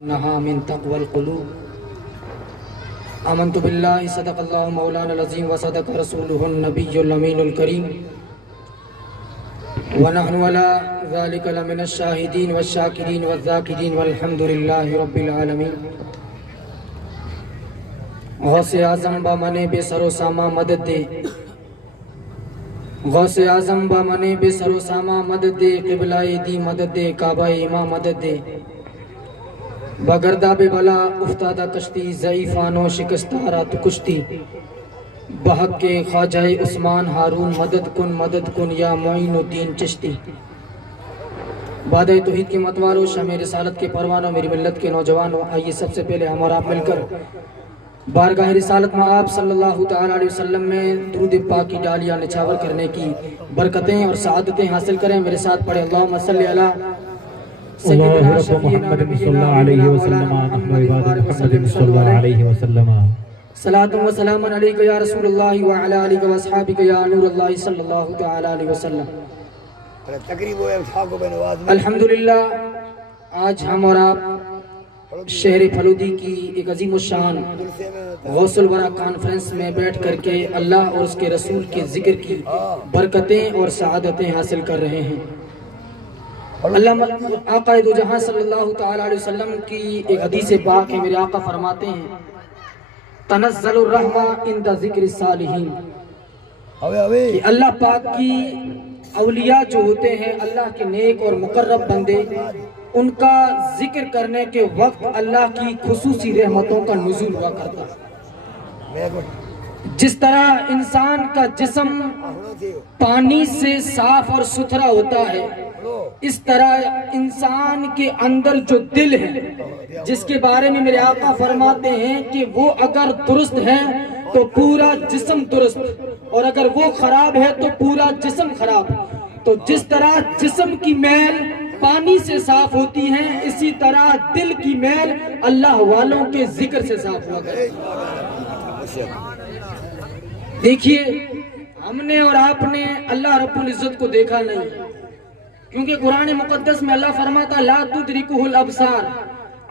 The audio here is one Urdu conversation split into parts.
نہا من تقوى القلوب آمنت باللہ صدق اللہ مولانا العظیم وصدق رسولہ النبی الامین الکریم ونحن علی ذلک لمن الشاہدین والشاکرین والذاکرین والحمد للہ رب العالمین۔ غوث اعظم بامن بے سر و ساما مدد دے، غوث اعظم بامن بے سر و ساما مدد دے، قبلہ دی مدد دے، کعبہ امام مدد دے، بگردہ بے بلا افتادہ کشتی، ضعیفانو شکستارہ تو کشتی، بحق کے خواجہ عثمان ہارون مدد کن یا معین الدین چشتی۔ بادہ توحید کے متوالو، شمع رسالت کے پروانوں، میری ملت کے نوجوانوں، آئیے سب سے پہلے ہم اور آپ مل کر بارگاہ رسالت میں آپ صلی اللہ تعالیٰ علیہ وسلم میں درود پاک کی ڈالیاں نچھاور کرنے کی برکتیں اور سعادتیں حاصل کریں۔ میرے ساتھ پڑھیں اللہم صلی علی اللہ رب محمد صلی اللہ علیہ وسلم نحن عباد محمد صلی اللہ علیہ وسلم صلاة و سلام علیکہ یا رسول اللہ وعلی آلہ و اصحابہ یا نور اللہ صلی اللہ تعالیٰ علیہ وسلم۔ الحمدللہ آج ہم اور آپ شہر پھلودی کی ایک عظیم الشان غوث الورا کانفرنس میں بیٹھ کر کے اللہ اور اس کے رسول کے ذکر کی برکتیں اور سعادتیں حاصل کر رہے ہیں۔ اللہ آقا دو جہاں صلی اللہ تعالیٰ علیہ وسلم کی ایک حدیث پاک ہے، میرے آقا فرماتے ہیں تنزل الرحمہ عند ذکر الصالحین، کہ اللہ پاک کی اولیاء جو ہوتے ہیں، اللہ کے نیک اور مقرب بندے، ان کا ذکر کرنے کے وقت اللہ کی خصوصی رحمتوں کا نزول ہوا کرتا ہے۔ جس طرح انسان کا جسم پانی سے صاف اور ستھرا ہوتا ہے، اس طرح انسان کے اندر جو دل ہے، جس کے بارے میں میرے آقا فرماتے ہیں کہ وہ اگر درست ہے تو پورا جسم درست، اور اگر وہ خراب ہے تو پورا جسم خراب۔ تو جس طرح جسم کی میل پانی سے صاف ہوتی ہے، اسی طرح دل کی میل اللہ والوں کے ذکر سے صاف ہوا کرے۔ دیکھیے، ہم نے اور آپ نے اللہ رب العزت کو دیکھا نہیں، کیونکہ قرآن مقدس میں اللہ فرماتا لا تدرکہ الابصار،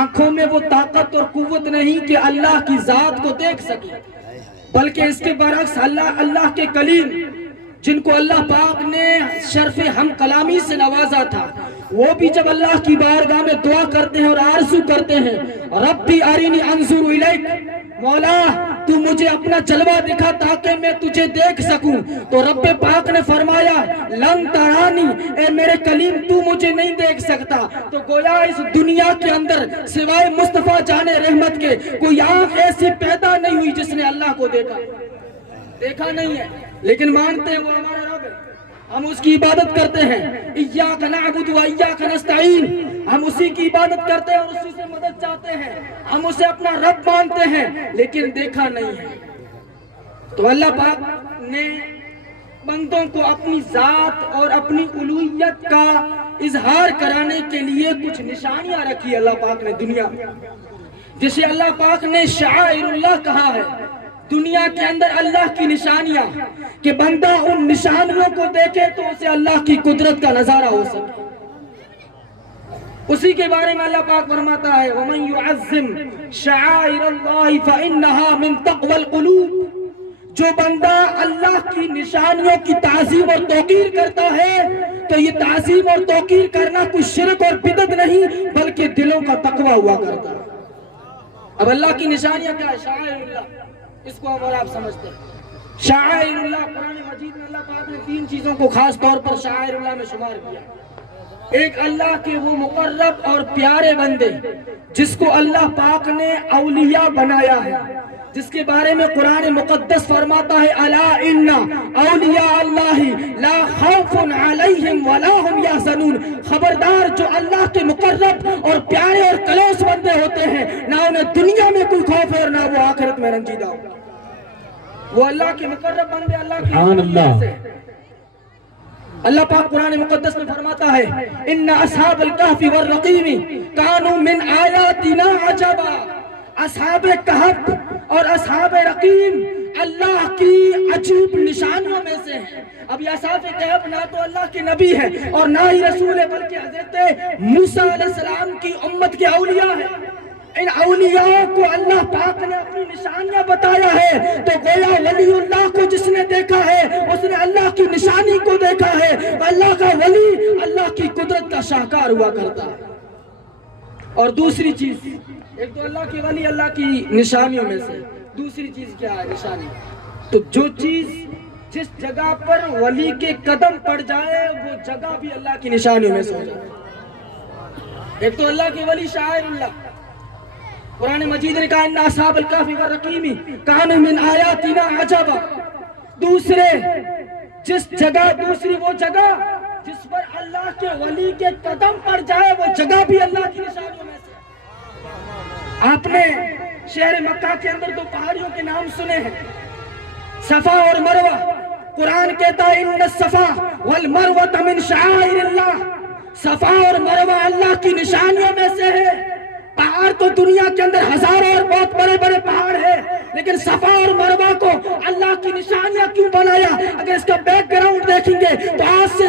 آنکھوں میں وہ طاقت اور قوت نہیں کہ اللہ کی ذات کو دیکھ سکے، بلکہ اس کے برعکس اللہ کے کلیم جن کو اللہ پاک نے شرف ہم کلامی سے نوازا تھا، وہ بھی جب اللہ کی بارگاہ میں دعا کرتے ہیں اور آرزو کرتے ہیں ربی ارینی انظر الیک، مولا تو مجھے اپنا جلوہ دکھا تاکہ میں تجھے دیکھ سکوں، تو رب پاک نے فرمایا لن ترانی، اے میرے کلیم تو مجھے نہیں دیکھ سکتا۔ تو گویا اس دنیا کے اندر سوائے مصطفیٰ جان رحمت کے کوئی آنکھ ایسی پیدا نہیں ہوئی جس نے اللہ کو دیکھا نہیں ہے، لیکن مانتے ہیں وہ ہمارا رب ہے، ہم اس کی عبادت کرتے ہیں۔ ایاک نعبد و ایاک نستعین، ہم اسی کی عبادت کرتے ہیں اور اسی سے مدد چاہتے ہیں، ہم اسے اپنا رب مانتے ہیں، لیکن دیکھا نہیں ہے۔ تو اللہ پاک نے بندوں کو اپنی ذات اور اپنی الوہیت کا اظہار کرانے کے لیے کچھ نشانیاں رکھی اللہ پاک نے دنیا میں، جسے اللہ پاک نے شعائر اللہ کہا ہے۔ دنیا کے اندر اللہ کی نشانیاں، کہ بندہ ان نشانیوں کو دیکھے تو اسے اللہ کی قدرت کا نظارہ ہو سکے۔ اسی کے بارے میں اللہ پاک فرماتا ہے وَمَن يُعَظِّمْ شَعَائِرَ اللَّهِ فَإِنَّهَا مِن تَقْوَى الْقُلُوبِ، جو بندہ اللہ کی نشانیوں کی تعظیم اور توقیر کرتا ہے تو یہ تعظیم اور توقیر کرنا کوئی شرک اور بدعت نہیں بلکہ دلوں کا تقوی ہوا کرتا ہے۔ اب اللہ کی نشانیاں کیا ہے؟ شعائر اللہ، اس کو ہم اور آپ سمجھتے ہیں۔ شعائر اللہ، قرآن مجید میں اللہ پاک نے 3 چیزوں کو خاص طور پر شعائر اللہ میں شمار کیا۔ ایک اللہ کے وہ مقرب اور پیارے بندے جس کو اللہ پاک نے اولیاء بنایا ہے، جس کے بارے میں قرآن مقدس فرماتا ہے الا ان اولیاء اللہ لا خوف علیہم ولا هم یحزنون، خبردار جو اللہ کے مقرب اور پیارے اور کلوس بندے ہوتے ہیں، نہ انہیں دنیا میں کوئی خوف ہے اور نہ وہ آخرت میں رنجیدہ ہو۔ وہ اللہ کے مقرب بندے اللہ کی اولیاء سے۔ اللہ پاک قرآن مقدس میں فرماتا ہے ان اصحاب الکہف والرقیم کانوا من آیاتنا عجبا، اصحاب کہف اور اصحاب رقیم اللہ کی عجیب نشانیوں میں سے ہے۔ اب یہ صاف کہب نہ تو اللہ کے نبی ہے اور نہ ہی رسول ہے، بلکہ حضرت موسیٰ علیہ السلام کی امت کے اولیاء ہیں۔ ان اولیاء کو اللہ پاک نے اپنی نشانیاں بتایا ہے، تو گویا ولی اللہ کو جس نے دیکھا ہے اس نے اللہ کی نشانی کو دیکھا ہے۔ اللہ کا ولی اللہ کی قدرت کا شاہکار ہوا کرتا ہے۔ اور دوسری چیز، ایک تو اللہ کے ولی اللہ کی نشانیوں میں سے، دوسری چیز کیا ہے نشانی؟ تو جو چیز جس جگہ پر ولی کے قدم پڑ جائے وہ جگہ بھی اللہ کی نشانیوں میں سے ہو جائے۔ ایک تو اللہ کے ولی شاعر اللہ، قرآن مجید نے کہا ان اصحاب الکہف والرقیم کانوا من آیاتنا عجبا۔ دوسری وہ جگہ جس پر اللہ کے ولی کے قدم پڑ جائے وہ جگہ بھی اللہ کی نشانیوں میں سے۔ آپ نے شہر مکہ کے اندر دو پہاڑیوں کے نام سنے ہیں، صفا اور مروہ۔ قرآن کہتا ہے ان الصفا والمروہ من شعائر اللہ، صفا اور مروہ اللہ کی نشانیوں میں سے ہے۔ پہاڑ تو دنیا کے اندر ہزاروں اور بہت بڑے بڑے پہاڑ ہیں، لیکن صفا اور مروہ کو اللہ کی نشانیاں کیوں بنایا؟ اگر اس کا بیک گراؤنڈ دیکھیں گے تو آج سے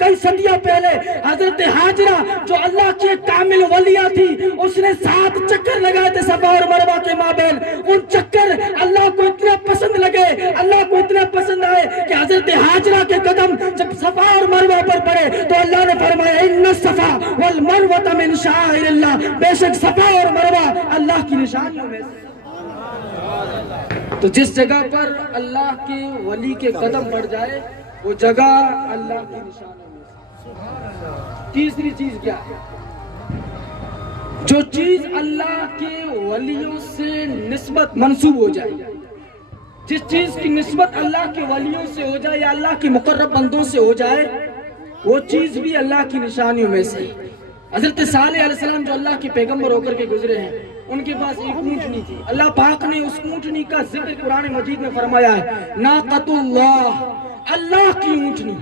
کئی صدیوں پہلے حضرت حاجرہ جو اللہ کی ایک کامل ولیہ تھی، اس نے 7 چکر لگائے تھے صفا اور مروہ کے مابین۔ ان چکر اللہ کو اتنے پسند لگے، اللہ کو اتنے پسند آئے کہ حضرت حاجرہ کے قدم جب صفا اور مروہ پر پڑے تو اللہ نے فرمایا ان الصفا والمروہ من شعائر اللہ، بے شک صفا اور مروہ اللہ کی نشانیوں میں سے۔ تو جس جگہ پر اللہ کے ولی کے قدم پڑ جائے وہ جگہ اللہ کی نشانیوں میں سے۔ تیسری چیز کیا ہے؟ جو چیز اللہ کے ولیوں سے نسبت منسوب ہو جائے، جس چیز کی نسبت اللہ کے ولیوں سے ہو جائے یا اللہ کے مقرب بندوں سے ہو جائے وہ چیز بھی اللہ کی نشانیوں میں سے۔ حضرت صالح علیہ السلام جو اللہ کے پیغمبر ہو کر کے گزرے ہیں، ان کے پاس ایک اونٹنی تھی۔ اللہ پاک نے اس اونٹنی کا ذکر قرآن مجید میں فرمایا ہے، ناقۃ اللہ، اللہ کی اونٹنی۔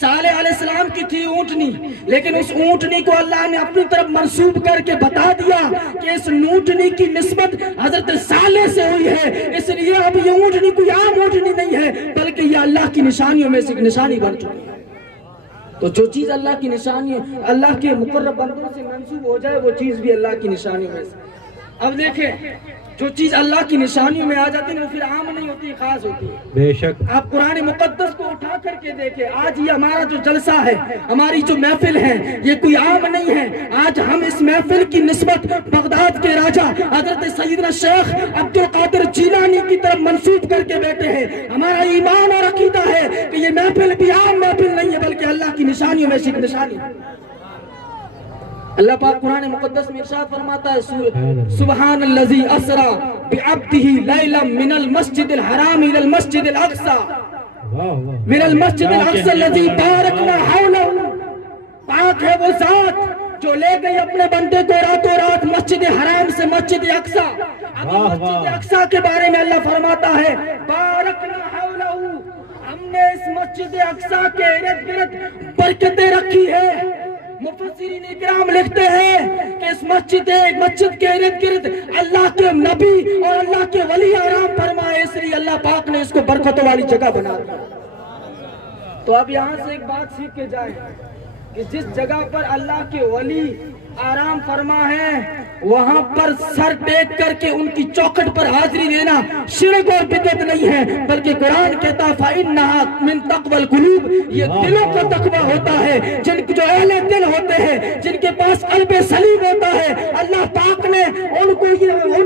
صالح علیہ السلام کی تھی اونٹنی، لیکن اس اونٹنی کو اللہ نے اپنی طرف منسوب کر کے بتا دیا کہ اس اونٹنی کی نسبت حضرت صالح سے ہوئی ہے، اس لیے اب یہ اونٹنی کوئی عام اونٹنی نہیں ہے بلکہ یہ اللہ کی نشانیوں میں سے ایک نشانی بن چکی ہے۔ تو جو چیز اللہ کی نشانی، اللہ کے مقرب بندوں سے منسوب ہو جائے وہ چیز بھی اللہ کی نشانیوں میں سے۔ اب دیکھیں جو چیز اللہ کی نشانیوں میں آ جاتی ہے وہ پھر عام نہیں ہوتی، خاص ہوتی ہے۔ بے شک آپ قرآن مقدس کو اٹھا کر کے دیکھیں، آج یہ ہمارا جو جلسہ ہے، ہماری جو محفل ہے، یہ کوئی عام نہیں ہے۔ آج ہم اس محفل کی نسبت بغداد کے راجہ حضرت سیدنا شیخ عبد القادر جیلانی کی طرف منسوب کر کے بیٹھے ہیں۔ ہمارا ایمان اور عقیدہ ہے کہ یہ محفل بھی عام محفل نہیں ہے بلکہ اللہ کی نشانیوں میں سے ایک نشانی ہے۔ اللہ پاک قرآن مقدس میں ارشاد فرماتا ہے، سبحان الذی اسری بعبدہ لیلا من المسجد الحرام الى المسجد الاقصى من المسجد الاقصى الذی بارکنا حولہ۔ پاک ہے وہ ذات جو لے گئی اپنے بندے کو راتوں رات مسجد حرام سے مسجد اقصیٰ۔ اب مسجد اقصیٰ کے بارے میں اللہ فرماتا ہے بارکنا حولہ، ہم نے اس مسجد اقصیٰ کے ارد گرد برکتیں رکھی ہے۔ مفسرین اکرام لکھتے ہیں کہ اس مسجد کے ارد گرد اللہ کے نبی اور اللہ کے ولی آرام فرمائے، اس لیے اللہ پاک نے اس کو برکتوں والی جگہ بنا دیا۔ تو اب یہاں سے ایک بات سیکھ کے جائیں کہ جس جگہ پر اللہ کے ولی آرام فرما ہے وہاں پر سر ٹیک کر کے ان کی چوکھٹ پر حاضری دینا شرک اور بدعت نہیں ہے، بلکہ قرآن کہتا فَإِنَّهَا مِن تَقْوَى الْقُلُوبِ، یہ دلوں کا تقویٰ ہوتا ہے۔ جو اہل دل ہوتے ہیں، جن کے پاس قلب سلیم ہوتا ہے، اللہ پاک نے ان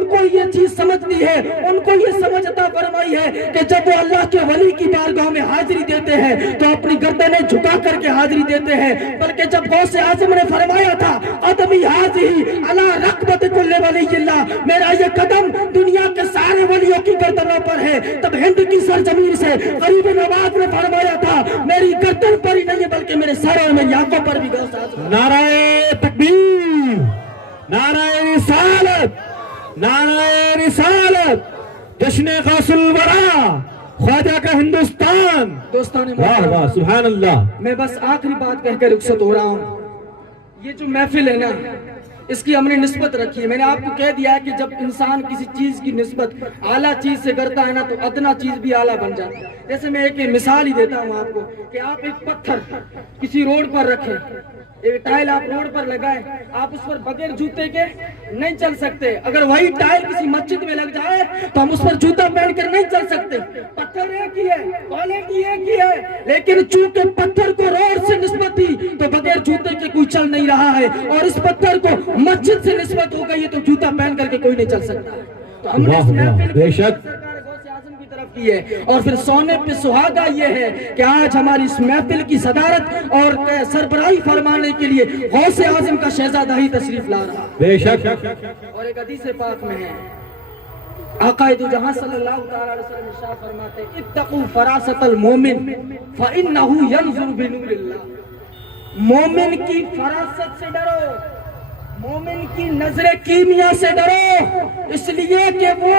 کو یہ چیز سمجھ دی ہے، ان کو یہ سمجھ عطا فرمائی ہے کہ جب وہ اللہ کے ولی کی بارگاہ میں حاضری دیتے ہیں تو اپنی گردنیں جھکا کر کے حاضری دیتے ہیں، بلکہ جب غوث اعظم نے فرمایا تھا قدمی حاضری علی رقبت کل ولی اللہ، میرا یہ قدم دنیا کے سارے ولیوں کی گردنوں پر ہے، تب ہند کی سرزمین سے غریب نواز نے فرمایا تھا میری گردن پر ہی نہیں بلکہ میرے سر اور میری آنکھوں پر بھی غوث اعظم۔ نعرہ تکبیر، نعرہ رسالت، نعرہ رسالت، جشن غوث الورا، خواجہ کا ہندوستان۔ دوستان واہ واہ سبحان اللہ۔ میں بس آخری بات کہہ کر رخصت ہو رہا ہوں۔ یہ جو محفل ہے نا، اس کی ہم نے نسبت رکھی ہے. میں نے آپ کو کہہ دیا ہے کہ جب انسان کسی چیز کی نسبت اعلیٰ چیز سے کرتا ہے نا تو ادنا چیز بھی اعلیٰ بن جاتا ہے. جیسے میں ایک مثال ہی دیتا ہوں آپ کو کہ آپ ایک پتھر کسی روڈ پر رکھیں, ایک ٹائل آپ روڈ پر لگائیں, آپ اس پر بغیر جوتے کے نہیں چل سکتے. اگر وہی ٹائل کسی مسجد میں لگ جائے تو ہم اس پر جوتا پہن کر نہیں چل سکتے. پتھر ایک ہی ہے, کوالٹی ایک ہی ہے, لیکن چونکہ پتھر کو روڈ سے نسبت تھی تو بغیر جوتے کے کوئی چل نہیں رہا ہے, اور اس پتھر کو مسجد سے نسبت ہو گئی ہے تو جوتا پہن کر کے کوئی نہیں چل سکتا. تو ہم نے اس محفل بے شک کی ہے. اور پھر سونے پہ سہاگا یہ ہے کہ آج ہماری اس محفل کی صدارت اور سربراہی فرمانے کے لیے غوث اعظم کا شہزادہ ہی تشریف لا رہا. بے شک. اور ایک حدیث پاک میں ہے آقا دو جہاں صلی اللہ علیہ وسلم ارشاد فرماتے ہیں اتقوا فراست المومن فانه ينظر بنور اللہ. مومن کی فراست سے ڈرو, مومن کی نظر کیمیا سے ڈرو, اس لیے کہ وہ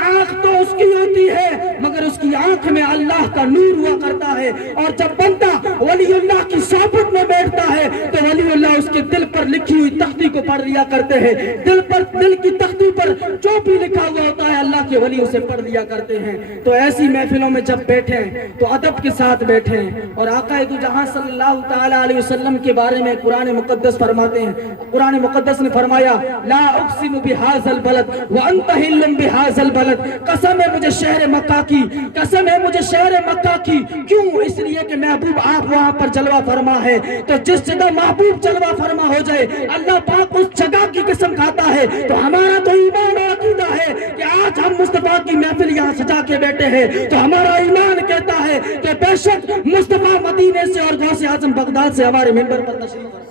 آنکھ تو اس کی ہوتی ہے مگر اس کی آنکھ میں اللہ کا نور ہوا کرتا ہے. اور جب بندہ ولی اللہ کی صحبت میں بیٹھتا ہے تو ولی اللہ اس کے دل پر لکھی ہوئی تختی کو پڑھ لیا کرتے ہیں. دل کی تختی پر جو بھی لکھا ہوا ہوتا ہے اللہ کے ولی اسے پڑھ لیا کرتے ہیں. تو ایسی محفلوں میں جب بیٹھیں تو ادب کے ساتھ بیٹھیں. اور آقا دو جہاں صلی اللہ تعالی علیہ وسلم کے بارے میں قرآن مقدس فرماتے ہیں, قرآن مقدس نے فرمایا لا اقسم بهذا البلد وانت حل بهذا البلد, قسم ہے مجھے شہر مکہ کی, قسم ہے مجھے شہر مکہ کی. کیوں؟ اس لیے کہ محبوب آپ وہاں پر جلوہ فرما ہے, تو جس جگہ محبوب جلوہ فرما ہو جائے اللہ پاک اس جگہ کی قسم کھاتا ہے. تو ہمارا تو ایمان و عقیدہ ہے کہ آج ہم مصطفیٰ کی محفل یہاں سجا کے بیٹھے ہیں تو ہمارا ایمان کہتا ہے کہ بے شک مصطفیٰ مدینے سے اور غوث اعظم بغداد سے ہمارے منبر پر تشریف.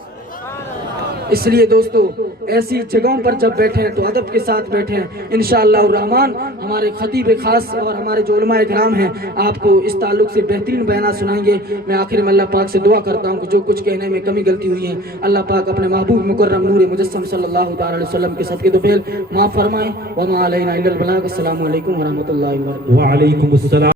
اس لیے دوستو ایسی جگہوں پر جب بیٹھیں تو ادب کے ساتھ بیٹھیں. انشاءاللہ الرحمن ہمارے خطیب خاص اور ہمارے جو علماء کرام ہیں آپ کو اس تعلق سے بہترین بیانات سنائیں گے. میں آخر میں اللہ پاک سے دعا کرتا ہوں کہ جو کچھ کہنے میں کمی غلطی ہوئی ہے اللہ پاک اپنے محبوب مکرم نور مجسم صلی اللہ تعالی علیہ وسلم کے صدقے تو پھیل معاف فرمائیں. وما علینا الا البلاغ. السلام علیکم ورحمۃ اللہ وبرکاتہ. وعلیکم السلام.